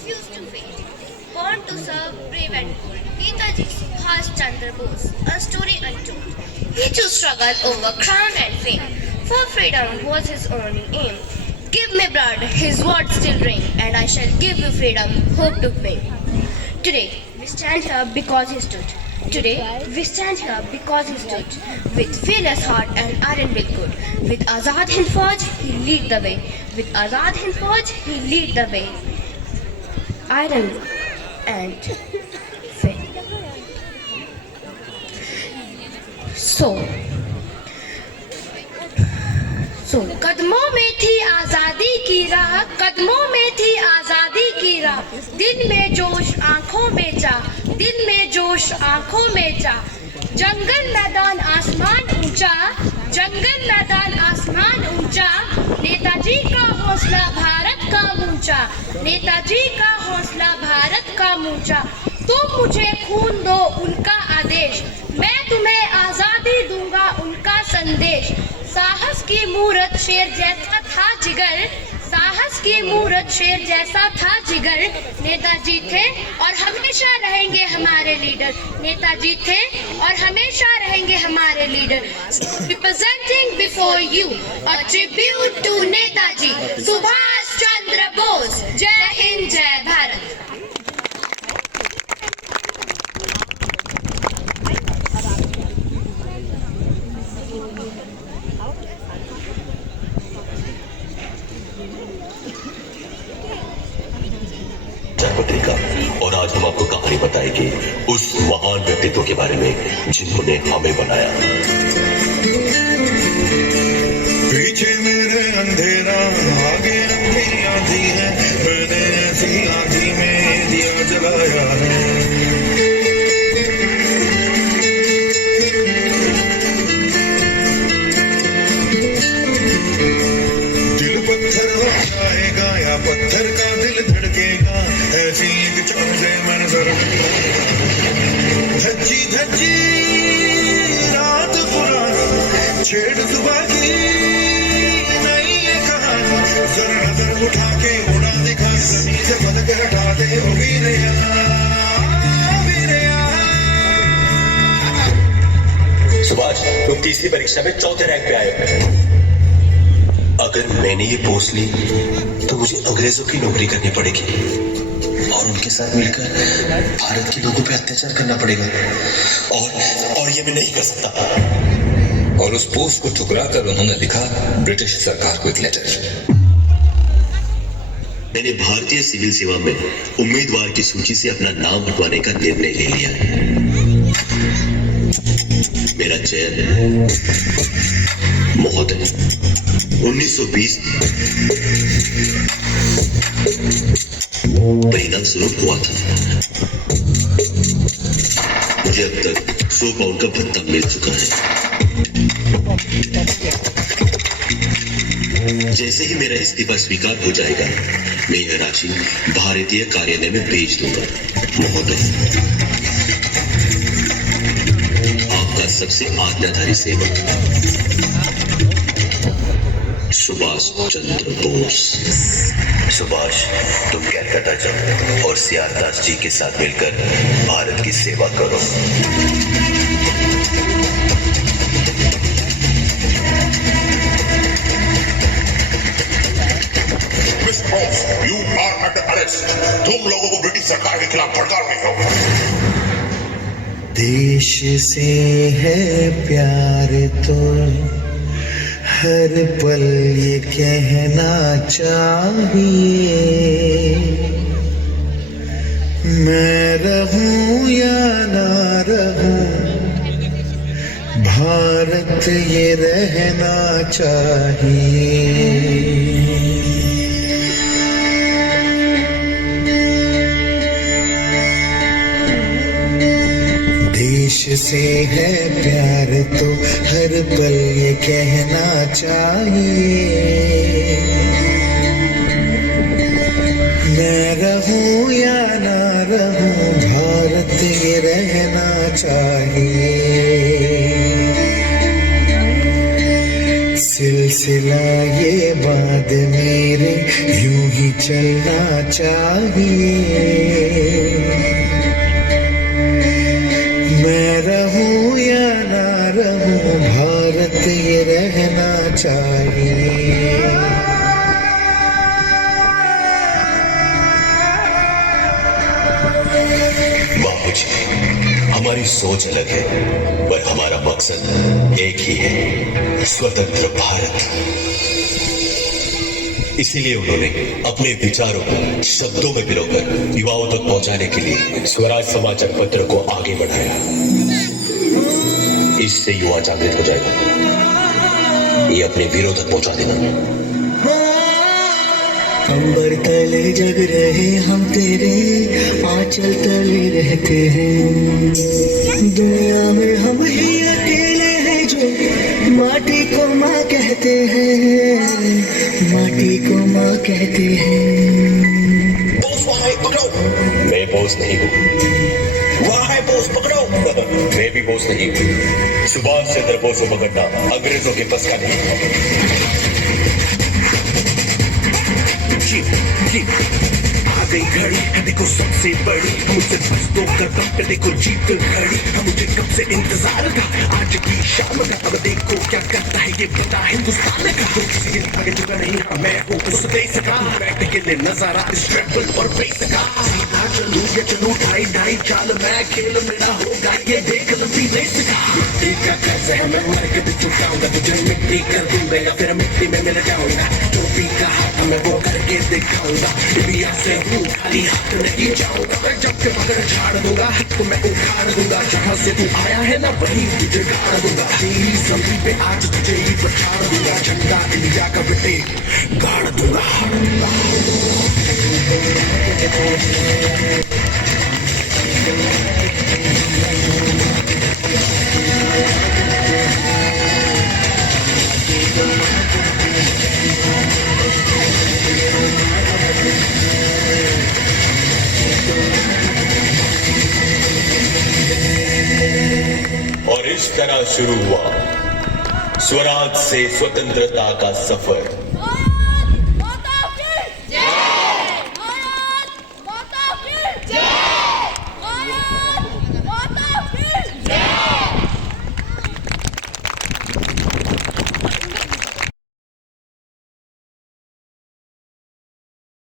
refused to fade. Born to serve, brave and bold, Netaji Subhash Chandra Bose, a story untold. He too struggled over crown and fame, for freedom was his only aim. Give me blood, his words still ring, and I shall give you freedom, hope to win. Today, we stand here because he stood. Today, we stand here because he stood. With fearless heart and iron will good. With Azad Hind Fauj, he lead the way. With Azad Hind Fauj, he lead the way. Iron and faith. कदमों में थी आजादी की राह, कदमों में थी आजादी की राह, दिल में जोश आंखों में चाह, दिल में जोश आंखों में चाह, जंगल मैदान आसमान ऊंचा, जंगल मैदान आसमान ऊंचा, नेताजी का हौसला भारत का ऊंचा, नेताजी का हौसला भारत का ऊंचा, तुम मुझे खून दो उनका आदेश, मैं तुम्हें आजादी दूंगा उनका संदेश, साहस की मूरत शेर जैसा था जिगर, साहस की मूरत शेर जैसा था जिगर, नेताजी थे और हमेशा रहेंगे हमारे लीडर, नेताजी थे और हमेशा रहेंगे हमारे leader. Representing before you a tribute to Netaji Subhash Chandra Bose. जय हिंद, जय भारत. पत्रिका और आज हम आपको कहानी बताएंगे उस महान व्यक्तित्व के बारे में जिन्होंने हमें बनाया. पीछे मेरे अंधेरा आगे अपनी आंधी है, मैंने ऐसी आंधी में दिया जलाया है. दिल पत्थर हो जाएगा या पत्थर का दिल धड़केगा, ऐसी एक चौंधे मंजर धज्जी धज्जी रात पुरानी छेड़ सुबह की नई ये कहानी, जरा नजर उठा के उड़ा दिखा, जमीन से पलक हटा दे ओ वीरया, वीरया. सुभाष, तुम तीसरी परीक्षा में चौथे रैंक पे आए. अगर मैंने ये पोस्ट ली तो मुझे अंग्रेजों की नौकरी करनी पड़ेगी और उनके साथ मिलकर भारत के लोगों पे अत्याचार करना पड़ेगा, और ये मैं नहीं कर सकता. और उस पोस्ट को ठुकराकर उन्होंने लिखा ब्रिटिश सरकार को एक लेटर. मैंने भारतीय सिविल सेवा में उम्मीदवार की सूची से अपना नाम हटवाने का निर्णय ले लिया है. मेरा चयन महोदय 1920 परिणाम स्वरूप हुआ था. मुझे अब तक 100 पाउंड का भत्ता मिल चुका है. जैसे ही मेरा इस्तीफा स्वीकार हो जाएगा, मैं यह राशि भारतीय कार्यालय में भेज दूंगा. महोदय, आपका सबसे आज्ञाधारी सेवक सुभाष चंद्र बोस. सुभाष, तुम कलकत्ता जाओ और सियारदास जी के साथ मिलकर भारत की सेवा करो. Mister Bose, you are under arrest. तुम लोगों को ब्रिटिश सरकार के खिलाफ भड़का रहे हो. देश से है प्यार तो हर पल ये कहना चाहिए, मैं रहूं या ना रहूं, भारत ये रहना चाहिए. देश से है प्यार तो हर पल ये कहना चाहिए, मैं रहूं या ना रहूं, भारत ये रहना चाहिए. सिलसिला ये बात मेरे यूं ही चलना चाहिए। मैं रहूं या ना रहूं, भारत ये रहना चाहिए। बापूजी, हमारी सोच अलग है, पर हमारा मकसद एक ही है, स्वतंत्र भारत। इसीलिए उन्होंने अपने विचारों को शब्दों में पिरोकर युवाओं तक पहुंचाने के लिए स्वराज समाचार पत्र को आगे बढ़ाया। इससे युवा जागृत हो जाएगा। ये अपने वीरों तक पहुंचा देना। अंबर तले जग रहे हम तेरे आंचल तले रहते हैं। दुनिया में हम ही अकेले हैं जो माटी को माँ कहते हैं, माटी को माँ कहते हैं। मैं बोस नहीं हूँ। वहाँ है बोस, पकड़ो। मैं भी बोस नहीं हूँ। सुभाष चंद्र बोस को पकड़ना अंग्रेजों के बस का नहीं। आ गई घड़ी है देखो सबसे बड़ी, मुझसे बस 2 कदम पे देखो जीत खड़ी। हम मुझे कब से इंतजार था आज की शाम का, अब देखो क्या करता है ये बता हिंदुस्तान का। तो किसी के आगे झुका नहीं, हाँ मैं हूँ उस देश का। बैठ के ले नजारा इस ट्रैवल और बेस का। सीधा चलूं या चलूं ढाई ढाई चाल, मैं खेल मेरा होगा ये देख लंबी रेस का। मिट्टी का कैसे है मैं मर के भी चुकाऊंगा, तुझे मिट्टी कर दूंगा या फिर मिट्टी में मिल जाऊंगा। जो भी कहा था मैं वो करके दिखाऊंगा। इंडिया से हूँ खाली हाथ नहीं जाऊंगा। मैं जब के पकड़ झाड़ दूंगा तो मैं उखाड़ दूंगा। जहाँ से तू आया है ना वही तुझे गाड़ दूंगा। तेरी जमीन पे आज तुझे ही पछाड़ दूंगा। झंडा इंडिया का बेटे गाड़ दूंगा। और इस तरह शुरू हुआ स्वराज से स्वतंत्रता का सफर।